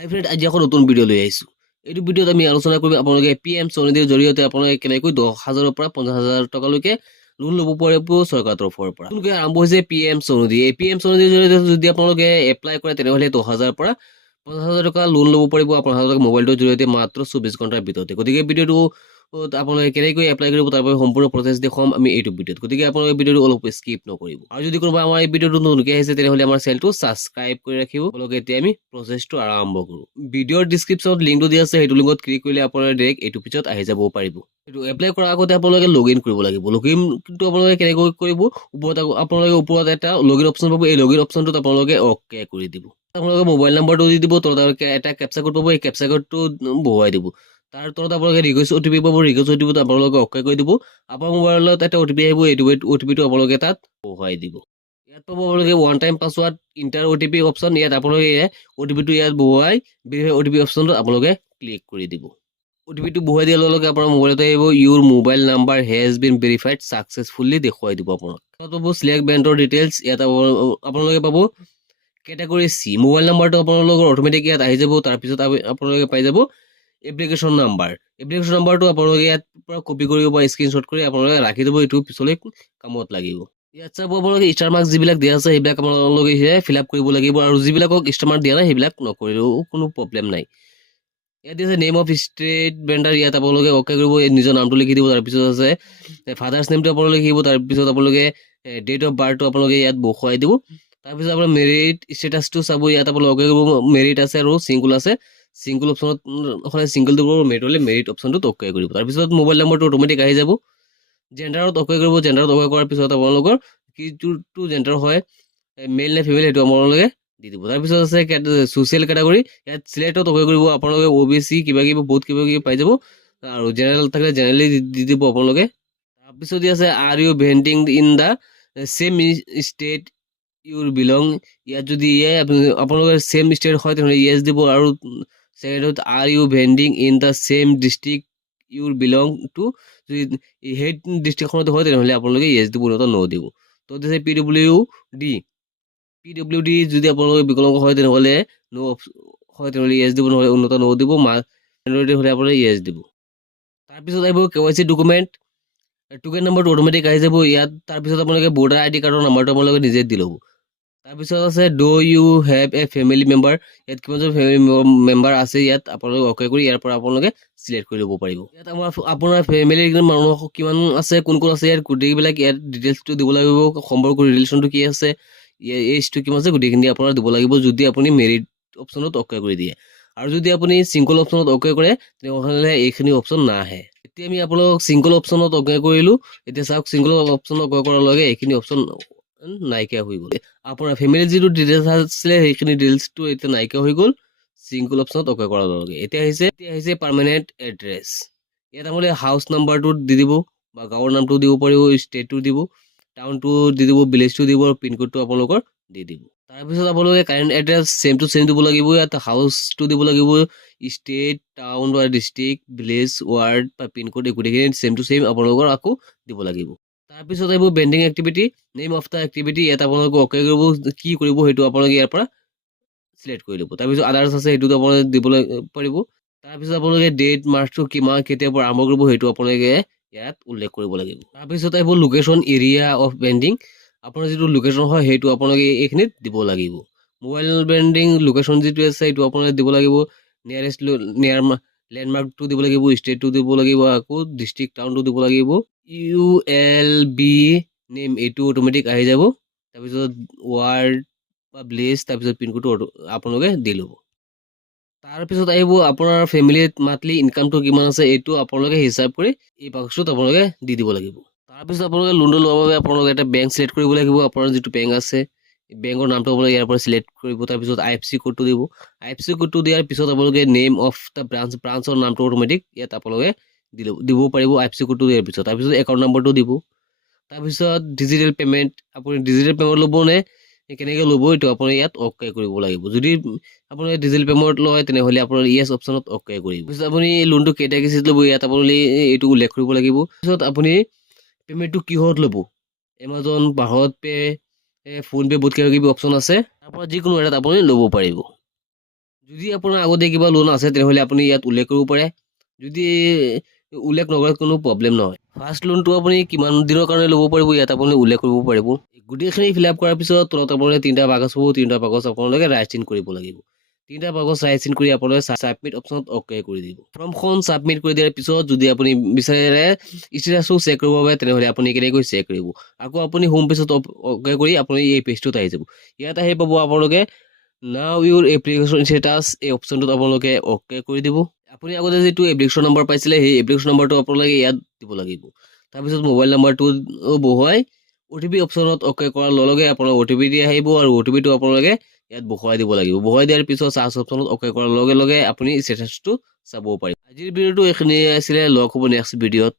হাই friend, আজি এখন নতুন ভিডিঅ' লৈ আহিছোঁ। এইটো ভিডিঅ'ত আমি আলোচনা কৰিম আপোনালোকে PM স্বনিধিৰ জৰিয়তে আপোনালোকে কেনেকৈ 10,000ৰ পৰা 50,000 টকালৈকে লোন ল'ব পাৰিব চৰকাৰৰ তৰফৰ পৰা। নতুনকৈ আৰম্ভ হৈছে PM স্বনিধি। এই PM স্বনিধিৰ জৰিয়তে যদি আপোনালোকে এপ্লাই কৰে তেনেহ'লে 10,000ৰ পৰা 50,000 টকা লোন ল'ব পাৰিব আপোনালোকে মোবাইলটোৰ জৰিয়তে মাত্ৰ 24 ঘণ্টাৰ ভিতৰতে। গতিকে ভিডিঅ'টো আপোনালোকে কেনেকৈ এপ্লাই কৰিব তাৰ বাবে সম্পূৰ্ণ প্ৰচেছ দেখুৱাম আমি এইটো ভিডিঅ'ত। গতিকে আপোনালোকে ভিডিঅ'টো অলপ স্কিপ নকৰিব। আৰু যদি কোনোবা আমাৰ এই ভিডিঅ'টো নতুনকৈ আহিছে তেনেহ'লে আমাৰ চেনেলটো ছাবস্ক্ৰাইব কৰি ৰাখিব। আপোনালোকে এতিয়া আমি প্ৰচেছটো আৰম্ভ কৰোঁ। ভিডিঅ'ৰ ডিছক্ৰিপশ্যনত লিংকটো দিয়া আছে, সেইটো লিংকত ক্লিক কৰিলে আপোনালোকে ডাইৰেক্ট এইটো পেজত আহি যাব পাৰিব। এইটো এপ্লাই কৰাৰ আগতে আপোনালোকে লগইন কৰিব লাগিব। লগইনটো আপোনালোকে কেনেকৈ কৰিব, ওপৰত এটা লগইন অপশ্যন পাব। এই লগইন অপশ্যনটোত আপোনালোকে অ'কে কৰি দিব। আপোনালোকে মোবাইল নাম্বাৰটো দি দিব, তলত এটা কেপচা কোড পাব, এই কেপচা কোডটো বহুৱাই দিব। তাৰ তলত আপোনালোকে ৰিকুৱেষ্ট OTP পাব, ৰিকুৱেষ্ট OTPটো আপোনালোকে অ'কে কৰি দিব। আপোনাৰ মোবাইলত এটা OTP আহিব, এই OTPটো আপোনালোকে তাত বহুৱাই দিব। ইয়াত পাব আপোনালোকে one time password inter OTP option. ইয়াত আপোনালোকে OTPটো ইয়াত বহুৱাই ভেৰিফাই OTP অপশ্যনটোত আপোনালোকে ক্লিক কৰি দিব। OTPটো বহুৱাই দিয়াৰ লগে লগে আপোনাৰ মোবাইলতে আহিব your mobile number has been verified successfully দেখুৱাই দিব আপোনাক। তাত পাব চিলেক্ট বেণ্ডৰ ডিটেইলছ। ইয়াত আপোনালোকে পাব কেটেগৰী চি। মোবাইল নাম্বাৰটো আপোনালোকৰ অট'মেটিক ইয়াত আহি যাব। তাৰপিছত আপোনালোকে পাই যাব এপ্লিকেশ্যন নাম্বাৰ। এপ্লিকেশ্যন নাম্বাৰটো আপোনালোকে ইয়াত পৰা কপি কৰিব বা স্ক্ৰীনশ্বট কৰি আপোনালোকে ৰাখি দিব, এইটো পিছলৈ কামত লাগিব। ইয়াত চাব আপোনালোকে ষ্টাৰ মাৰ্কছ যিবিলাক দিয়া আছে সেইবিলাক আপোনালোকে ফিল আপ কৰিব লাগিব, আৰু যিবিলাকক ষ্টাৰ মাৰ্ক দিয়া নাই সেইবিলাক নকৰিলেও কোনো প্ৰব্লেম নাই। ইয়াত দিছে নেম অফ ষ্টেট বেণ্ডাৰ। ইয়াত আপোনালোকে অ'কে কৰিব, নিজৰ নামটো লিখি দিব। তাৰপিছত আছে ফাদাৰ্ছ নেমটো আপোনালোকে লিখিব। তাৰপিছত আপোনালোকে ডেট অফ বাৰ্থটো আপোনালোকে ইয়াত বহুৱাই দিব। তাৰপিছত আপোনাৰ মেৰিট ষ্টেটাছটো চাব। ইয়াত আপোনালোকে অ'কে কৰিব, মেৰিট আছে আৰু চিংগুল আছে। চিংগুল অপশ্যনত হ'লে চিংগুলটো কৰিব, মেৰিট হ'লে মেৰিট অপশ্যনটোত অ'কে কৰিব। তাৰপিছত মোবাইল নম্বৰটো অট'মেটিক আহি যাব। জেণ্ডাৰত অ'কে কৰিব। জেণ্ডাৰত অ'কে কৰাৰ পিছত আপোনালোকৰ কিটো জেণ্ডাৰ হয়, মেল নে ফিমেল, সেইটো আপোনালোকে দি দিব। তাৰপিছত আছে ছ'চিয়েল কেটেগৰী। ইয়াত চিলেক্টত অ'কে কৰিব। আপোনালোকে OBC কিবা কিবি বহুত কিবা কিবি পাই যাব, আৰু জেনেৰেল থাকিলে জেনেৰেলি দি দিব আপোনালোকে। তাৰপিছত আছে are you venting in the same state your belong. ইয়াত যদি আপোনালোকৰ ছেম ষ্টেট হয় তেনেহ'লে ইয়েছ দিব, আৰু ছেকেণ্ডত are you vending in the same district your belong to. যদি সেই ডিষ্ট্ৰিক্টখনত হয় তেনেহ'লে আপোনালোকে ইয়েছ দিব, নহ'লে ন' দিব। তো দিছে PWD যদি আপোনালোকে বিকলাংগ হয় তেনেহ'লে তেনেহ'লে ইয়েছ দিব, নহ'লে উন্নত ন' দিব। মাইনৰিটি হ'লে আপোনালোকে ইয়েছ দিব। তাৰপিছত আহিব KYC ডকুমেণ্ট। টোকেন নম্বৰটো অট'মেটিক আহি যাব ইয়াত। তাৰপিছত আপোনালোকে ভোটাৰ ID কাৰ্ডৰ নাম্বাৰটো আপোনালোকে নিজে দি ল'ব। তাৰপিছত আছে you have a family member. ইয়াত কিমানজন ফেমিলি মেম্বাৰ আছে ইয়াত আপোনালোকে অ'কে কৰি ইয়াৰ পৰা আপোনালোকে চিলেক্ট কৰি ল'ব পাৰিব। ইয়াত আপোনাৰ ফেমিলিৰ মানুহ কিমান আছে, কোন কোন আছে, ইয়াত গোটেইবিলাক ইয়াত ডিটেইলছটো দিব লাগিব। সম্পৰ্ক ৰিলেশ্যনটো কি আছে, এইজটো কিমান আছে, গোটেইখিনি আপোনাৰ দিব লাগিব যদি আপুনি মেৰিট অপশ্যনত অ'কে কৰি দিয়ে। আৰু যদি আপুনি চিংগল অপশ্যনত অ'কে কৰে তেনেহ'লে এইখিনি অপশ্যন নাহে। এতিয়া আমি আপোনালোকক চিংগল অপশ্যনত অ'কে কৰিলোঁ। এতিয়া চাওক, চিংগল অপশ্যনত অ'কে কৰাৰ লগে এইখিনি অপশ্যন নাইকিয়া হৈ গ'ল। আপোনাৰ ফেমিলিৰ যিটো ডিটেইলছ আছিলে সেইখিনি ডিটেইলছটো এতিয়া নাইকিয়া হৈ গ'ল চিংগল অপশ্যনত অ'কে কৰাৰ লগে। এতিয়া আহিছে পাৰ্মানেণ্ট এড্ৰেছ। ইয়াত আপোনালোকে হাউচ নাম্বাৰটো দি দিব, বা গাঁৱৰ নামটো দিব পাৰিব, ষ্টেটটো দিব, টাউনটো দি দিব, ভিলেজটো দিব, আৰু পিনক'ডটো আপোনালোকৰ দি দিব। তাৰপিছত আপোনালোকে current address same to same দিব লাগিব। ইয়াত হাউচটো দিব লাগিব, ষ্টেট, টাউন বা ডিষ্ট্ৰিক্ট, ভিলেজ, ৱাৰ্ড বা পিনক'ড এই গোটেইখিনি ছেম টু ছেম আপোনালোকৰ আকৌ দিব লাগিব। তাৰপিছত আহিব বেণ্ডিং activity, name of the activity. ইয়াত আপোনালোকে অ'কে কৰিব, কি কৰিব সেইটো আপোনালোকে ইয়াৰ পৰা চিলেক্ট কৰি ল'ব। তাৰপিছত আদাৰ্ছ আছে, সেইটোতো আপোনালোকে দিবলৈ পাৰিব। তাৰপিছত আপোনালোকে ডেট, মাৰ্চটো কেতিয়াৰ পৰা আৰম্ভ কৰিব সেইটো আপোনালোকে ইয়াত উল্লেখ কৰিব লাগিব। তাৰপিছত আহিব লোকেশ্যন এৰিয়া অফ বেণ্ডিং। আপোনাৰ যিটো লোকেশ্যন হয় সেইটো আপোনালোকে এইখিনিত দিব লাগিব। মোবাইল বেণ্ডিং লোকেশ্যন যিটো আছে সেইটো আপোনালোকে দিব লাগিব। নিয়াৰ লেণ্ডমাৰ্কটো দিব লাগিব, ষ্টেটটো দিব লাগিব, আকৌ ডিষ্ট্ৰিক্ট টাউনটো দিব লাগিব। ULB নেম এইটো অট'মেটিক আহি যাব। তাৰপিছত ৱাৰ্ড বা ভিলেজ, তাৰপিছত পিনক'ডটো আপোনালোকে দি ল'ব। তাৰপিছত আহিব আপোনাৰ ফেমিলিত মান্থলি ইনকামটো কিমান আছে এইটো আপোনালোকে হিচাপ কৰি এই বাকচটোত আপোনালোকে দি দিব লাগিব। তাৰপিছত আপোনালোকে লোনটো লোৱাৰ বাবে আপোনালোকে এটা বেংক চিলেক্ট কৰিব লাগিব। আপোনাৰ যিটো বেংক আছে বেংকৰ নামটো আপোনালোকে ইয়াৰ পৰা চিলেক্ট কৰিব। তাৰপিছত IFSC কোডটো দিব। IFSC কোডটো দিয়াৰ পিছত আপোনালোকে নেম অফ দ্য ব্ৰাঞ্চৰ নামটো অট'মেটিক ইয়াত আপোনালোকে দিব পাৰিব IFSC কোডটো দিয়াৰ পিছত। তাৰপিছত একাউণ্ট নাম্বাৰটো দিব। তাৰপিছত ডিজিটেল পে'মেণ্ট, আপুনি ডিজিটেল পে'মেণ্ট ল'ব নে কেনেকৈ ল'ব এইটো আপুনি ইয়াত অ'কে কৰিব লাগিব। যদি আপুনি ডিজিটেল পে'মেণ্ট লয় তেনেহ'লে আপোনাৰ ইয়েছ অপশ্যনত অ'কে কৰিব। তাৰপিছত আপুনি লোনটো কেইটা কিস্তিত ল'ব ইয়াত আপুনি এইটো উল্লেখ কৰিব লাগিব। তাৰপিছত আপুনি পে'মেণ্টটো কিহত ল'ব, এমাজন, ভাৰত পে', ফোনপে' বহুত কিবা কিবি অপশ্যন আছে, তাৰ পৰা যিকোনো এটাত আপুনি ল'ব পাৰিব। যদি আপোনাৰ আগতে কিবা লোন আছে তেনেহ'লে আপুনি ইয়াত উল্লেখ কৰিব পাৰে যদি উল্লেখ নকৰে কোনো প্ৰব্লেম নহয় ফাৰ্ষ্ট লোনটো আপুনি কিমান দিনৰ কাৰণে ল'ব পাৰিব ইয়াত আপুনি উল্লেখ কৰিব পাৰিব গোটেইখিনি ফিল আপ কৰাৰ পিছত তলত আপোনালোকে তিনিটা কাগজ পাব তিনিটা কাগজ আপোনালোকে ৰাইট চিন কৰিব লাগিব তিনিটা কাগজ ৰাইট চিন কৰি আপোনালোকে ছাবমিট অপশ্যনত অ'কে কৰি দিব ফৰ্মখন ছাবমিট কৰি দিয়াৰ পিছত যদি আপুনি বিচাৰে ষ্টেটাছটো চেক কৰিব পাৰে তেনেহ'লে আপুনি কেনেকৈ চেক কৰিব আকৌ আপুনি হোম পেজত অ'কে কৰি আপুনি এই পেজটোত আহি যাব ইয়াত আহি পাব আপোনালোকে নাও ইউৰ এপ্লিকেশ্যন ষ্টেটাছ এই অপশ্যনটোত আপোনালোকে অ'কে কৰি দিব আপুনি আগতে যিটো এপ্লিকেশ্যন নম্বৰ পাইছিলে সেই এপ্লিকেশ্যন নম্বৰটো আপোনালোকে ইয়াত দিব লাগিব তাৰপিছত মোবাইল নম্বৰটো বহুৱাই OTP অপশ্যনত অ'কে কৰাৰ লগে লগে আপোনাৰ OTP দি আহিব আৰু OTPটো আপোনালোকে ইয়াত বহুৱাই দিব লাগিব বহুৱাই দিয়াৰ পিছত চাৰ্চ অপশ্যনত অ'কে কৰাৰ লগে লগে আপুনি ষ্টেটাছটো চাব পাৰিব আজিৰ ভিডিঅ'টো এইখিনি আছিলে লগ হ'ব নেক্সট ভিডিঅ'ত